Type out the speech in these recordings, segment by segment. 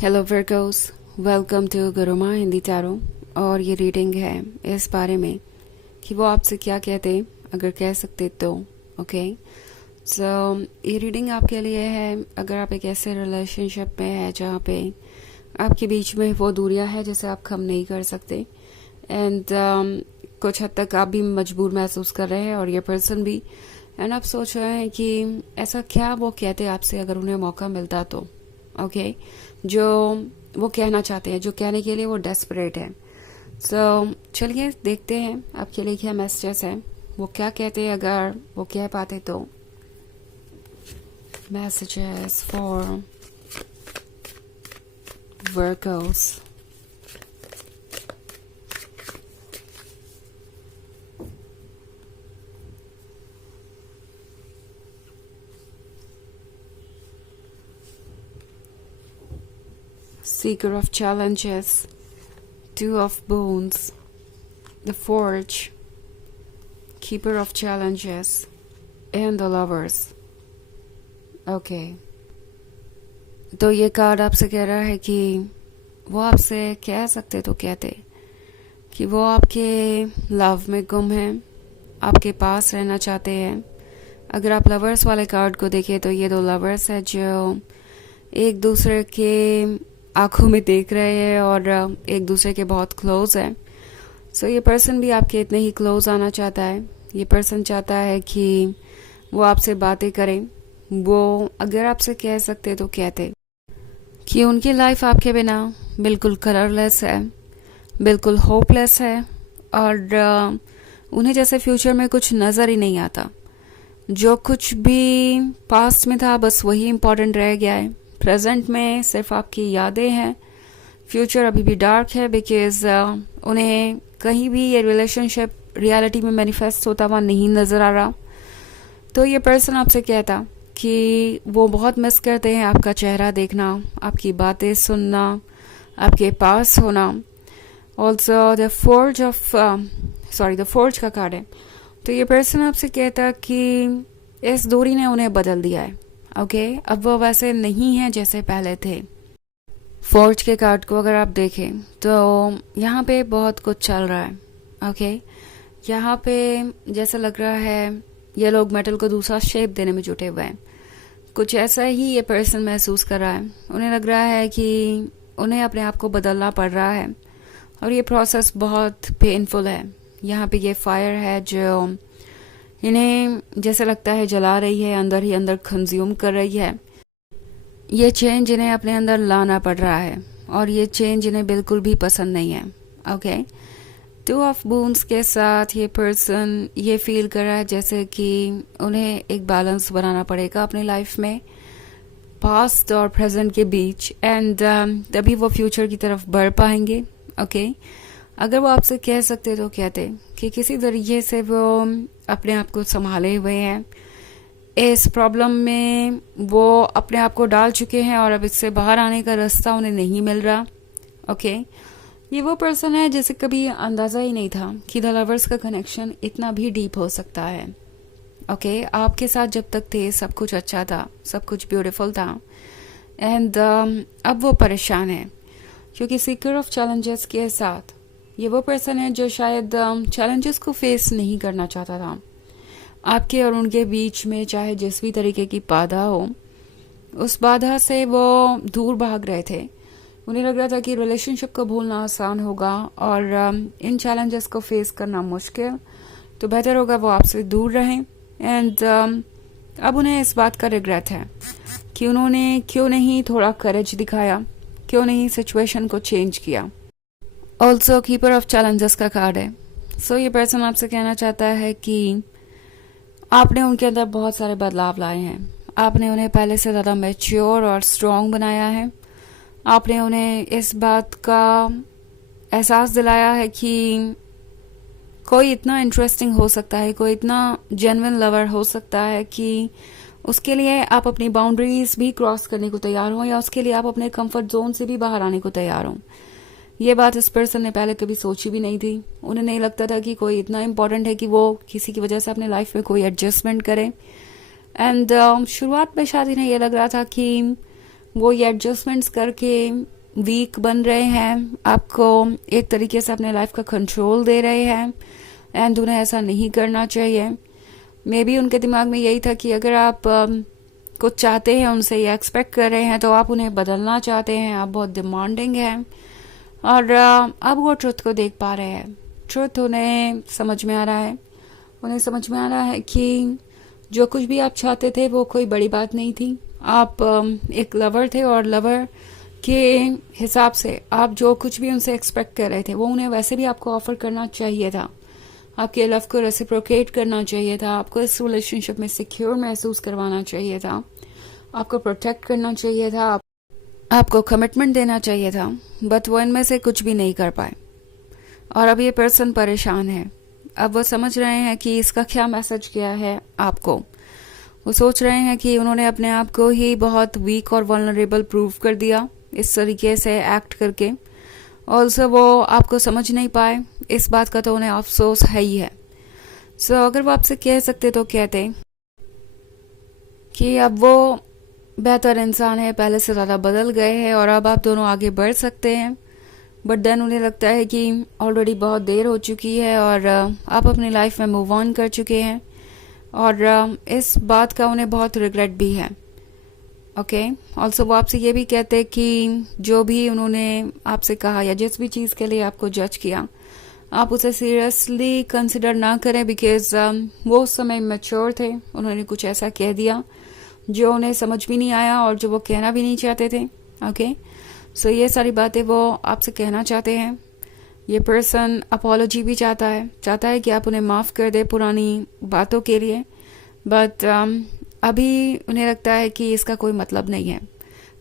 Hello Virgos, welcome to Guruma Hindi tarot. और ये reading है इस बारे में कि वो आपसे क्या कहते, अगर कह सकते तो। ओके, सो ये रीडिंग आपके लिए है अगर आप एक ऐसे रिलेशनशिप में है जहाँ पे आपके बीच में वो दूरियां है जिसे आप कम नहीं कर सकते एंड कुछ हद तक आप भी मजबूर महसूस कर रहे हैं और ये पर्सन भी। एंड आप सोच रहे हैं कि ऐसा क्या वो कहते आपसे अगर उन्हें मौका मिलता तो। ओके, जो वो कहना चाहते हैं, जो कहने के लिए वो डेस्परेट है। सो चलिए देखते हैं आपके लिए क्या मैसेजेस हैं, वो क्या कहते हैं अगर वो कह पाते तो। Messages for workers. Seeker of challenges, Two of Bones, the Forge, Keeper of challenges, and the Lovers. Okay. तो ये कार्ड आपसे कह रहा है कि वो आपसे कह सकते तो कहते कि वो आपके लव में गुम हैं, आपके पास रहना चाहते हैं। अगर आप लवर्स वाले कार्ड को देखें तो ये दो लवर्स है जो एक दूसरे के आंखों में देख रहे हैं और एक दूसरे के बहुत क्लोज है। सो ये पर्सन भी आपके इतने ही क्लोज आना चाहता है। ये पर्सन चाहता है कि वो आपसे बातें करें। वो अगर आपसे कह सकते तो कहते कि उनकी लाइफ आपके बिना बिल्कुल कलरलेस है, बिल्कुल होपलेस है और उन्हें जैसे फ्यूचर में कुछ नज़र ही नहीं आता। जो कुछ भी पास्ट में था बस वही इम्पोर्टेंट रह गया है। प्रेजेंट में सिर्फ आपकी यादें हैं। फ्यूचर अभी भी डार्क है बिकॉज उन्हें कहीं भी ये रिलेशनशिप रियलिटी में मैनिफेस्ट होता हुआ नहीं नज़र आ रहा। तो ये पर्सन आपसे कहता कि वो बहुत मिस करते हैं आपका चेहरा देखना, आपकी बातें सुनना, आपके पास होना। ऑल्सो द फोर्ज का कार्ड है। तो ये पर्सन आपसे कहता कि इस दूरी ने उन्हें बदल दिया है। ओके, अब वो वैसे नहीं है जैसे पहले थे। फोर्ज के कार्ड को अगर आप देखें तो यहाँ पे बहुत कुछ चल रहा है। ओके, यहाँ पे जैसा लग रहा है ये लोग मेटल को दूसरा शेप देने में जुटे हुए हैं। कुछ ऐसा ही ये पर्सन महसूस कर रहा है। उन्हें लग रहा है कि उन्हें अपने आप को बदलना पड़ रहा है और ये प्रोसेस बहुत पेनफुल है। यहाँ पे ये फायर है जो इन्हें जैसे लगता है जला रही है, अंदर ही अंदर कंज्यूम कर रही है। ये चेंज इन्हें अपने अंदर लाना पड़ रहा है और ये चेंज इन्हें बिल्कुल भी पसंद नहीं है। ओके, टू ऑफ बून्स के साथ ये पर्सन ये फील कर रहा है जैसे कि उन्हें एक बैलेंस बनाना पड़ेगा अपनी लाइफ में, पास्ट और प्रेजेंट के बीच। एंड तभी वो फ्यूचर की तरफ बढ़ पाएंगे। ओके, अगर वो आपसे कह सकते तो कहते कि किसी तरीके से वो अपने आप को संभाले हुए हैं, इस प्रॉब्लम में वो अपने आप को डाल चुके हैं और अब इससे बाहर आने का रास्ता उन्हें नहीं मिल रहा। ओके, ये वो पर्सन है जिसे कभी अंदाज़ा ही नहीं था कि द लवर्स का कनेक्शन इतना भी डीप हो सकता है। ओके, आपके साथ जब तक थे सब कुछ अच्छा था, सब कुछ ब्यूटीफुल था एंड अब वो परेशान है क्योंकि सीकर ऑफ चैलेंजेस के साथ ये वो पर्सन है जो शायद चैलेंजेस को फेस नहीं करना चाहता था। आपके और उनके बीच में चाहे जिस भी तरीके की बाधा हो, उस बाधा से वो दूर भाग रहे थे। उन्हें लग रहा था कि रिलेशनशिप को भूलना आसान होगा और इन चैलेंजेस को फेस करना मुश्किल, तो बेहतर होगा वो आपसे दूर रहें। एंड अब उन्हें इस बात का रिग्रेट है कि उन्होंने क्यों नहीं थोड़ा करेज दिखाया, क्यों नहीं सिचुएशन को चेंज किया। ऑल्सो कीपर ऑफ चैलेंजेस का कार्ड है। सो ये पर्सन आपसे कहना चाहता है कि आपने उनके अंदर बहुत सारे बदलाव लाए हैं। आपने उन्हें पहले से ज़्यादा मैच्योर और स्ट्रॉन्ग बनाया है। आपने उन्हें इस बात का एहसास दिलाया है कि कोई इतना इंटरेस्टिंग हो सकता है, कोई इतना जेन्युइन लवर हो सकता है कि उसके लिए आप अपनी बाउंड्रीज भी क्रॉस करने को तैयार हो या उसके लिए आप अपने कंफर्ट जोन से भी बाहर आने को तैयार हो। ये बात इस पर्सन ने पहले कभी सोची भी नहीं थी। उन्हें नहीं लगता था कि कोई इतना इम्पोर्टेंट है कि वो किसी की वजह से अपने लाइफ में कोई एडजस्टमेंट करे। एंड शुरुआत में शायद इन्हें ये लग रहा था कि वो ये एडजस्टमेंट्स करके वीक बन रहे हैं, आपको एक तरीके से अपने लाइफ का कंट्रोल दे रहे हैं, एंड उन्हें ऐसा नहीं करना चाहिए। मे बी उनके दिमाग में यही था कि अगर आप कुछ चाहते हैं उनसे या एक्सपेक्ट कर रहे हैं तो आप उन्हें बदलना चाहते हैं, आप बहुत डिमांडिंग हैं, और अब वो ट्रुथ को देख पा रहे हैं। ट्रुथ उन्हें समझ में आ रहा है, उन्हें समझ में आ रहा है कि जो कुछ भी आप चाहते थे वो कोई बड़ी बात नहीं थी। आप एक लवर थे, और लवर के हिसाब से आप जो कुछ भी उनसे एक्सपेक्ट कर रहे थे वो उन्हें वैसे भी आपको ऑफर करना चाहिए था। आपके लव को रेसिप्रोकेट करना चाहिए था, आपको इस रिलेशनशिप में सिक्योर महसूस करवाना चाहिए था, आपको प्रोटेक्ट करना चाहिए था, आपको कमिटमेंट देना चाहिए था, बट वो इनमें से कुछ भी नहीं कर पाए। और अब ये पर्सन परेशान है। अब वो समझ रहे हैं कि इसका क्या मैसेज गया है आपको। वो सोच रहे हैं कि उन्होंने अपने आप को ही बहुत वीक और वल्नरेबल प्रूव कर दिया इस तरीके से एक्ट करके। ऑल्सो वो आपको समझ नहीं पाए, इस बात का तो उन्हें अफसोस है ही है। सो अगर वो आपसे कह सकते तो कहते कि अब वो बेहतर इंसान है, पहले से ज़्यादा बदल गए हैं और अब आप दोनों आगे बढ़ सकते हैं। बट देन उन्हें लगता है कि ऑलरेडी बहुत देर हो चुकी है और आप अपनी लाइफ में मूव ऑन कर चुके हैं, और इस बात का उन्हें बहुत रिग्रेट भी है। ओके, ऑल्सो वो आपसे ये भी कहते कि जो भी उन्होंने आपसे कहा या जिस भी चीज़ के लिए आपको जज किया, आप उसे सीरियसली कंसिडर ना करें, बिकॉज वो उस समय मैच्योर थे। उन्होंने कुछ ऐसा कह दिया जो उन्हें समझ भी नहीं आया और जो वो कहना भी नहीं चाहते थे। ओके, सो ये सारी बातें वो आपसे कहना चाहते हैं। ये पर्सन अपॉलोजी भी चाहता है कि आप उन्हें माफ़ कर दे पुरानी बातों के लिए, बट अभी उन्हें लगता है कि इसका कोई मतलब नहीं है,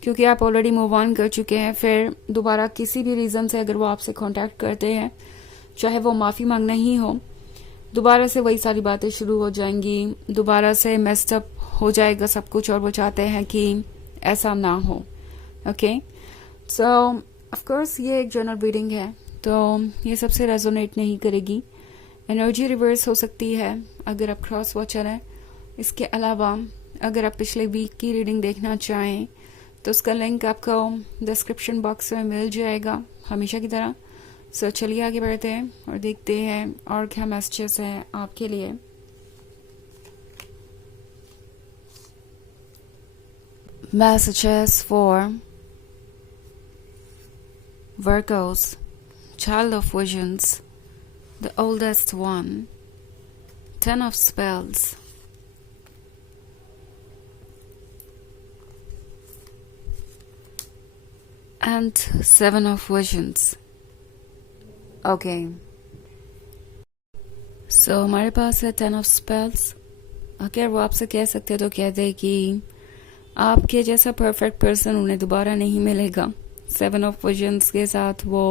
क्योंकि आप ऑलरेडी मूव ऑन कर चुके हैं। फिर दोबारा किसी भी रीज़न से अगर वो आपसे कांटेक्ट करते हैं, चाहे वो माफ़ी मांगना ही हो, दोबारा से वही सारी बातें शुरू हो जाएंगी, दोबारा से मेस्ड अप हो जाएगा सब कुछ, और वो चाहते हैं कि ऐसा ना हो। ओके, सो ऑफ कोर्स ये एक जनरल रीडिंग है, तो ये सबसे रेजोनेट नहीं करेगी। एनर्जी रिवर्स हो सकती है अगर आप क्रॉस वॉचर हैं। इसके अलावा अगर आप पिछले वीक की रीडिंग देखना चाहें तो उसका लिंक आपको डिस्क्रिप्शन बॉक्स में मिल जाएगा हमेशा की तरह। सो चलिए आगे बढ़ते हैं और देखते हैं और क्या मैसेजेस हैं आपके लिए। Messages for Virgos, Child of Visions, the oldest one, Ten of Spells, and Seven of Visions. Okay. So हमारे पास है Ten of Spells। अगर वो आपसे कह सकते तो कहते कि आपके जैसा परफेक्ट पर्सन उन्हें दोबारा नहीं मिलेगा। सेवन ऑफ विजन्स के साथ वो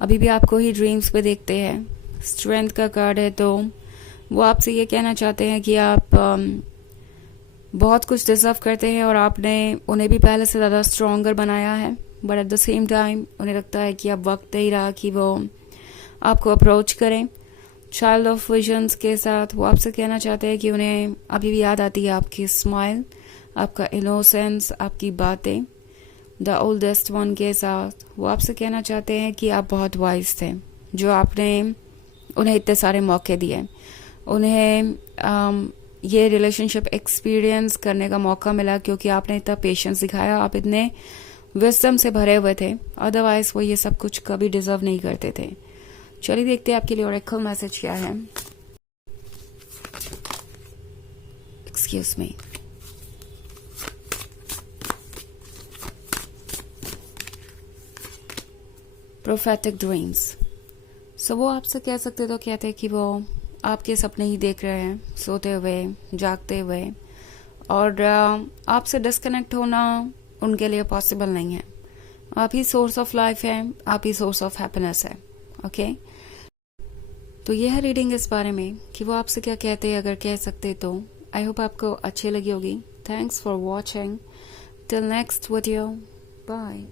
अभी भी आपको ही ड्रीम्स पे देखते हैं। स्ट्रेंथ का कार्ड है, तो वो आपसे ये कहना चाहते हैं कि आप बहुत कुछ डिजर्व करते हैं और आपने उन्हें भी पहले से ज़्यादा स्ट्रॉन्गर बनाया है, but at the same time उन्हें लगता है कि अब वक्त नहीं रहा कि वो आपको अप्रोच करें। चाइल्ड ऑफ विजन्स के साथ वो आपसे कहना चाहते हैं कि उन्हें अभी भी याद आती है आपकी स्माइल, आपका इनोसेंस, आपकी बातें। द ओल्डेस्ट वन के साथ वो आपसे कहना चाहते हैं कि आप बहुत वाइज थे, जो आपने उन्हें इतने सारे मौके दिए, उन्हें ये रिलेशनशिप एक्सपीरियंस करने का मौका मिला क्योंकि आपने इतना पेशेंस दिखाया, आप इतने विजडम से भरे हुए थे, अदरवाइज वो ये सब कुछ कभी डिजर्व नहीं करते थे। चलिए देखते हैं आपके लिए ओरेकल मैसेज क्या है। Excuse me. Prophetic dreams. So वो आपसे कह सकते तो कहते कि वो आपके सपने ही देख रहे हैं, सोते हुए, जागते हुए, और आपसे डिस्कनेक्ट होना उनके लिए पॉसिबल नहीं है। आप ही सोर्स ऑफ लाइफ है, आप ही सोर्स ऑफ हैप्पीनेस है। ओके, तो यह रीडिंग इस बारे में कि वो आपसे क्या कहते हैं, अगर कह सकते तो। आई होप आपको अच्छी लगी होगी। Thanks for watching. Till next video, bye.